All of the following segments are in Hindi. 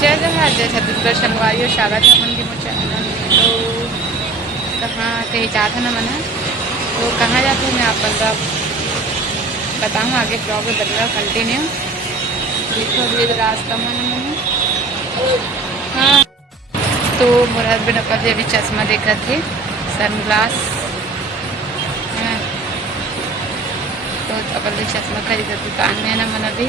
जय जहाँ जय छत्तीसगढ़ संगवारी और स्वागत है अपन के मोर चैनल में। तो कहाँ कहीं जाता ना मना, तो कहाँ जाते हैं मैं आप का बताऊँ, आगे ब्लॉग में बनेगा कंटिन्यू। देखो अभी रास्ता में हाँ, तो मोर हस्बैंड अपन अभी चश्मा देखा थे, सनग्लास। हाँ, तो अपन चश्मा खरीदा दुकान में ना मन अभी।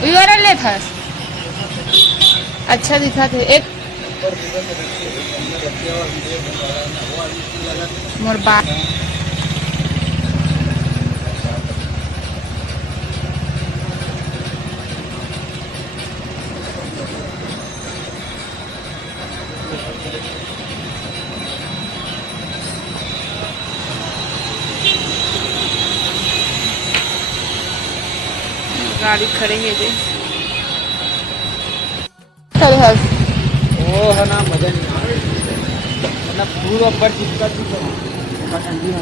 यूआरएल ले था, अच्छा दिखा थे एक मोर बात। गाड़ी खड़े है दे वो है ना, मजा नहीं आ रही मतलब दूर ऊपर चिपका चिपका ठंडी है।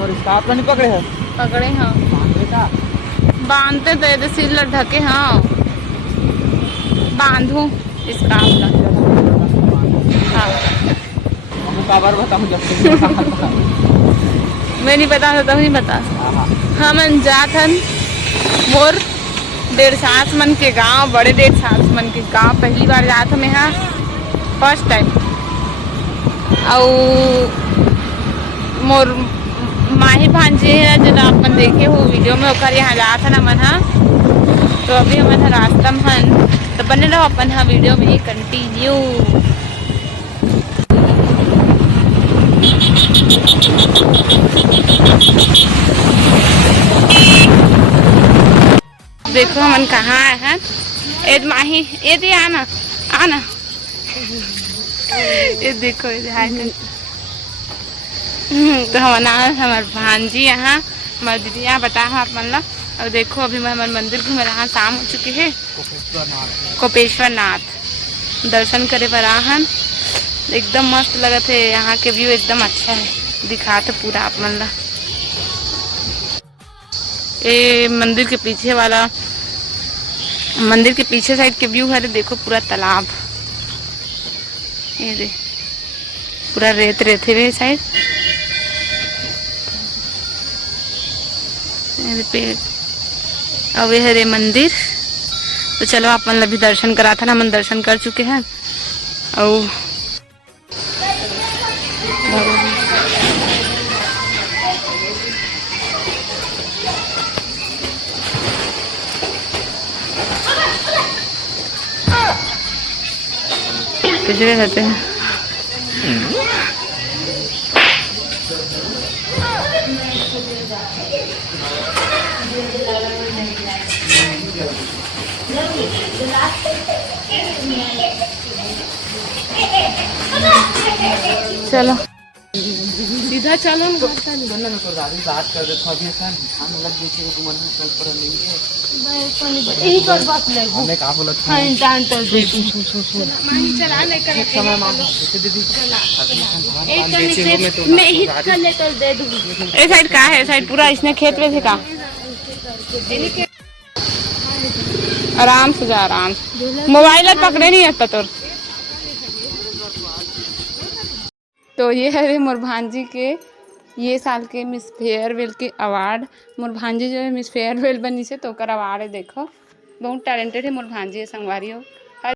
और स्टाफ नहीं पकड़े हैं, पकड़े हाँ, बांधे का बांधते तो ये सिर लग ढके हाँ, बांधू इसका हाँ। खबर बताऊँ जब मैं नहीं बता सकता, नहीं बता। हम जात हन मोर 150 मन के गांव, बड़े 150 मन के गांव पहली बार जात हम यहाँ, फर्स्ट टाइम। और मोर माही भांजे है जो अपन देखे हो वीडियो में, ओकर यहाँ जात है ना मन हा। तो अभी हम रास्ता में हन, तो बने रहो अपन हाँ वीडियो में कंटिन्यू। देखो हम कहाँ आए हैं, ए माही ए दे आना आना, ये देखो ये तो हम हमारे भांजी यहाँ, हमारे दीदी यहाँ बता हम आप मन ला। और देखो अभी मैं हमारे मंदिर घूम रहा, शाम हो चुकी है। कोपेश्वर नाथ दर्शन करे पर आहन, एकदम मस्त लगत है, यहाँ के व्यू एकदम अच्छा है, दिखाते पूरा आप मन ला। ये मंदिर के पीछे वाला, मंदिर के पीछे साइड के व्यू है, देखो पूरा तालाब, ये दे पूरा रेत रेत है साइड पेड़। और ये है मंदिर। तो चलो आप मतलब भी दर्शन करा था ना, हम दर्शन कर चुके हैं। और कैसे रहते हैं चलो सीधा चलो ना, बात कर दे हम लग देखिए को मन में कल पर नहीं है। यही कर बात ले हमने कहा बोला था हां इंसान तो दे माही चला ले कर समय मां दीदी मैं हिट कर ले कर दे दूं। ए साइड का है, साइड पूरा इसने खेत में से का आराम से जा, आराम से मोबाइल पकड़े नहीं है पतोर। तो ये है मोर भांजी के ये साल के मिस फेयरवेल के अवार्ड। मोर भांजी जो है मिस फेयरवेल बनी से तो कर अवार्ड है, देखो बहुत टैलेंटेड है मोर भांजी है संगवारी हो।